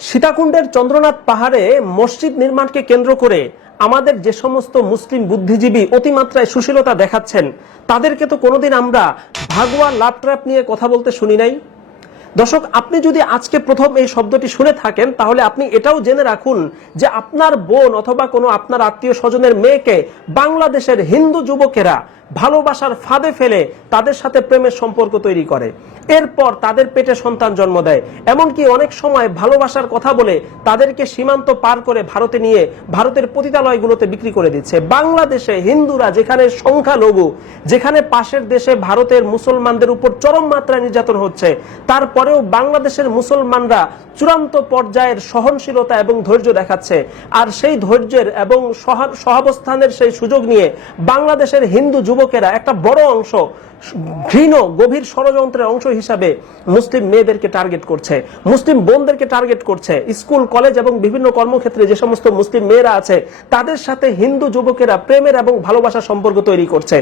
সীতাকুণ্ডের চন্দ্রনাথ পাহাড়ে মসজিদ নির্মাণকে কেন্দ্র করে আমাদের যে সমস্ত মুসলিম বুদ্ধিজীবী অতিমাত্রায় সুশীলতা দেখাচ্ছেন, তাদেরকে তো কোনোদিন আমরা ভাগুয়া লাভ ট্র্যাপ নিয়ে কথা বলতে শুনি নাই। দর্শক, আপনি যদি আজকে প্রথম এই শব্দটি শুনে থাকেন, তাহলে আপনি এটাও জেনে রাখুন যে আপনার বোন অথবা কোনো আপনার আত্মীয় স্বজনের মেয়েকে বাংলাদেশের হিন্দু যুবকেরা ভালোবাসার ফাঁদে ফেলে তাদের সাথে প্রেমের সম্পর্ক তৈরি করে। এরপর তাদের পেটে সন্তান জন্ম দেয়। এমনকি অনেক সময় ভালোবাসার কথা বলে তাদেরকে সীমান্ত পার করে ভারতে নিয়ে ভারতের পতিতালয়গুলোতে বিক্রি করে দিচ্ছে। বাংলাদেশে হিন্দুরা যেখানে সংখ্যালঘু, যেখানে পাশের দেশে ভারতের মুসলমানদের উপর চরম মাত্রায় নির্যাতন হচ্ছে, তারপরেও বাংলাদেশের মুসলমানরা চূড়ান্ত পর্যায়ের সহনশীলতা এবং ধৈর্য দেখাচ্ছে। আর সেই ধৈর্যের এবং সহা- সহাবস্থানের সেই সুযোগ নিয়ে বাংলাদেশের হিন্দু যুবকেরা একটা বড় অংশ, ঘৃণ, গভীর ষড়যন্ত্রের অংশ হিসাবে মুসলিম মেয়েদেরকে টার্গেট করছে, মুসলিম বোনদেরকে টার্গেট করছে, স্কুল, কলেজ এবং বিভিন্ন কর্মক্ষেত্রে যে সমস্ত মুসলিম মেয়েরা আছে, তাদের সাথে হিন্দু যুবকেরা প্রেমের এবং ভালোবাসার সম্পর্ক তৈরি করছে।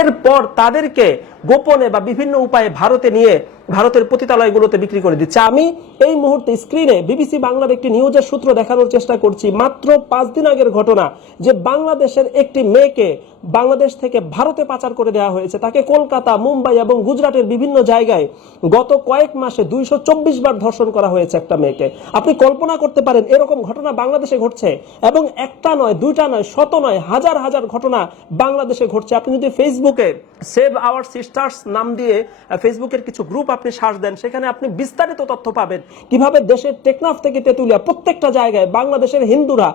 এরপর তাদেরকে গোপনে বা বিভিন্ন উপায়ে ভারতে নিয়ে ভারতের পতিতালয়গুলোতে বিক্রি করে দিচ্ছে। আমি এই মুহূর্তে স্ক্রিনে বিবিসি বাংলার একটি নিউজের সূত্র দেখানোর চেষ্টা করছি। মাত্র পাঁচ দিন আগের ঘটনা যে বাংলাদেশের একটি মেয়েকে বাংলাদেশ থেকে ভারতে পাচার করে দেওয়া হয়েছে। তাকে কলকাতা, মুম্বাই এবং গুজরাটের বিভিন্ন জায়গায় গত কয়েক মাসে দুইশো চব্বিশ বার ধর্ষণ করা হয়েছে একটা মেয়েকে। আপনি কল্পনা করতে পারেন, এরকম ঘটনা বাংলাদেশে ঘটছে এবং একটা নয়, দুইটা নয়, শত নয়, হাজার হাজার ঘটনা বাংলাদেশে ঘটছে। আপনি যদি ফেসবুকে সেভ আওয়ার সিস্টার্স নাম দিয়ে ফেসবুকের কিছু গ্রুপ আপনি সার্চ দেন, সেখানে আপনি বিস্তারিত তথ্য পাবেন। কীভাবে দেশের টেকনাফ থেকে তেতুলিয়া, প্রত্যেকটা জায়গায় বাংলাদেশের হিন্দুরা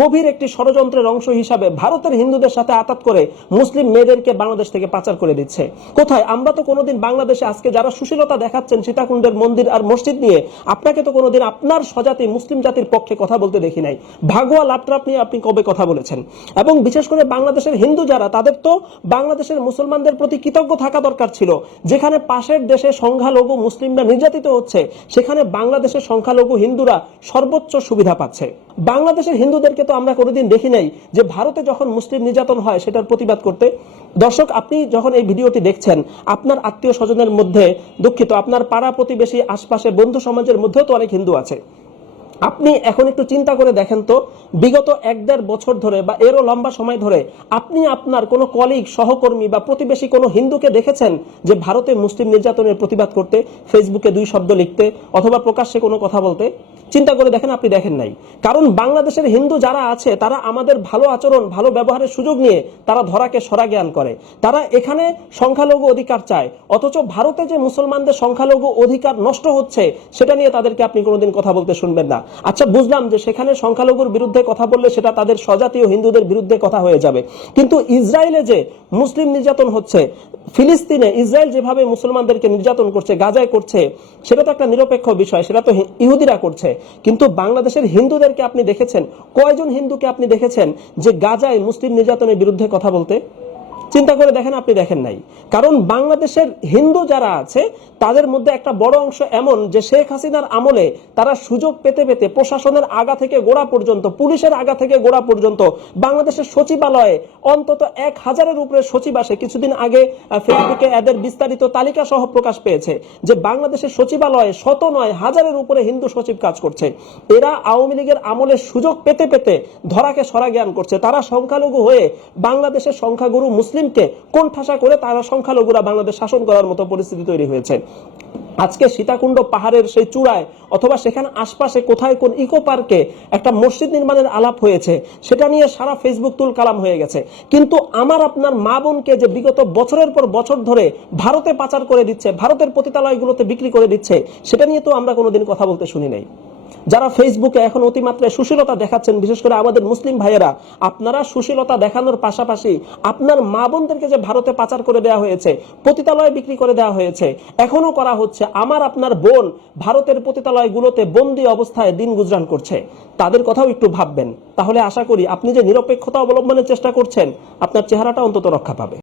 গভীর একটি ষড়যন্ত্রের অংশ হিসাবে ভারতের হিন্দুদের সাথে আতাত করে মুসলিম মেয়েদেরকে বাংলাদেশ থেকে পাচার করে দিচ্ছে। কোথায়? আমরা তো কোনোদিন বাংলাদেশে আজকে যারা সুশীলতা দেখাচ্ছেন, সীতাকুণ্ডের মন্দির আর মসজিদ নিয়ে, আপনাকে তো কোনোদিন আপনার স্বজাতি মুসলিম জাতির পক্ষে কথা বলতে দেখি নাই। ভাগোয়া লাপট্রাপ নিয়ে আপনি কবে কথা বলেছেন? এবং বিশেষ করে বাংলাদেশের হিন্দু যারা, তাদের তো বাংলাদেশের মুসলমানদের প্রতি কৃতজ্ঞ থাকা দরকার ছিল, যেখানে পাশের দেশে সংখ্যালঘু মুসলিমরা নির্যাতিত হচ্ছে, সেখানে বাংলাদেশের সংখ্যালঘু হিন্দুরা সর্বোচ্চ সুবিধা পাচ্ছে। বাংলাদেশের হিন্দুদেরকে তো আমরা কোনোদিন দেখি নাই যে ভারতে যখন মুসলিম নির্যাতন হয় সেটার প্রতিবাদ করতে। দর্শক, আপনি যখন এই ভিডিওটি দেখছেন, আপনার আত্মীয় স্বজনের মধ্যে দুঃখিত, আপনার পাড়া প্রতিবেশী, আশপাশে বন্ধু সমাজের মধ্যেও তো অনেক হিন্দু আছে। আপনি এখন একটু চিন্তা করে দেখেন তো, বিগত এক দেড় বছর ধরে বা এরও লম্বা সময় ধরে আপনি আপনার কোনো কলিগ সহকর্মী বা প্রতিবেশী কোনো হিন্দুকে দেখেছেন যে ভারতে মুসলিম নির্যাতনের প্রতিবাদ করতে ফেসবুকে দুই শব্দ লিখতে অথবা প্রকাশ্যে কোনো কথা বলতে? চিন্তা করে দেখেন, আপনি দেখেন নাই। কারণ বাংলাদেশের হিন্দু যারা আছে, তারা আমাদের ভালো আচরণ, ভালো ব্যবহারের সুযোগ নিয়ে তারা ধরাকে সরা জ্ঞান করে। তারা এখানে সংখ্যালঘু অধিকার চায়। অথচ ভারতে যে মুসলমানদের সংখ্যালঘু অধিকার নষ্ট হচ্ছে, সেটা নিয়ে তাদেরকে আপনি কোনোদিন কথা বলতে শুনবেন না। আচ্ছা বুঝলাম যে সেখানে সংখ্যালঘুর বিরুদ্ধে কথা বললে সেটা তাদের স্বজাতীয় হিন্দুদের বিরুদ্ধে কথা হয়ে যাবে। কিন্তু ইসরায়েলে যে মুসলিম নির্যাতন হচ্ছে, ফিলিস্তিনে ইসরায়েল যেভাবে মুসলমানদেরকে নির্যাতন করছে, গাজায় করছে, সেটা তো একটা নিরপেক্ষ বিষয়, সেটা তো ইহুদিরা করছে। কিন্তু বাংলাদেশের হিন্দুদেরকে আপনি দেখেছেন? কয়জন হিন্দুকে আপনি দেখেছেন যে গাজায় মুসলিম নির্যাতনের বিরুদ্ধে কথা বলতে? চিন্তা করে দেখেন, আপনি দেখেন নাই। কারণ বাংলাদেশের হিন্দু যারা আছে, তাদের মধ্যে একটা বড় অংশ এমন যে শেখ হাসিনার আমলে তারা সুযোগ পেতে পেতে প্রশাসনের আগা থেকে গোড়া পর্যন্ত, পুলিশের আগা থেকে গোড়া পর্যন্ত, বাংলাদেশের সচিবালয়ে অন্তত এক হাজারের উপরে সচিব আসে। কিছুদিন আগে ফেসবুকে এদের বিস্তারিত তালিকা সহ প্রকাশ পেয়েছে যে বাংলাদেশের সচিবালয়ে শত নয় হাজারের উপরে হিন্দু সচিব কাজ করছে। এরা আওয়ামী লীগের আমলে সুযোগ পেতে পেতে ধরাকে সরা জ্ঞান করছে। তারা সংখ্যালঘু হয়ে বাংলাদেশের সংখ্যাগুরু মুসলিমকে কোণঠাসা করে তারা সংখ্যালঘুরা বাংলাদেশ শাসন করার মতো পরিস্থিতি তৈরি হয়েছে। আজকে সীতাকুণ্ড পাহাড়ের সেই চূড়ায় অথবা সেখানে আশপাশে কোথায় কোন ইকো পার্কে একটা মসজিদ নির্মাণের আলাপ হয়েছে, সেটা নিয়ে সারা ফেসবুক তুল কালাম হয়ে গেছে। কিন্তু আমার আপনার মা বোনকে যে বিগত বছরের পর বছর ধরে ভারতে পাচার করে দিচ্ছে, ভারতের পতিতালয়গুলোতে বিক্রি করে দিচ্ছে, সেটা নিয়ে তো আমরা কোনোদিন কথা বলতে শুনি নাই। যারা ফেসবুকে এখন অতিমাত্রায় সুশীলতা দেখাচ্ছেন, বিশেষ করে আমাদের মুসলিম ভাইয়েরা, আপনারা সুশীলতা দেখানোর পাশাপাশি আপনার মা বোনদেরকে যে ভারতে পাচার করে দেওয়া হয়েছে, পতিতালয়ে বিক্রি করে দেওয়া হয়েছে, এখনও করা হচ্ছে। আমার আপনার বোন ভারতের পতিতালয়গুলোতে বন্দি অবস্থায় দিন গুজরান করছে। তাদের কথাও একটু ভাববেন। তাহলে আশা করি আপনি যে নিরপেক্ষতা অবলম্বনের চেষ্টা করছেন, আপনার চেহারাটা অন্তত রক্ষা পাবে।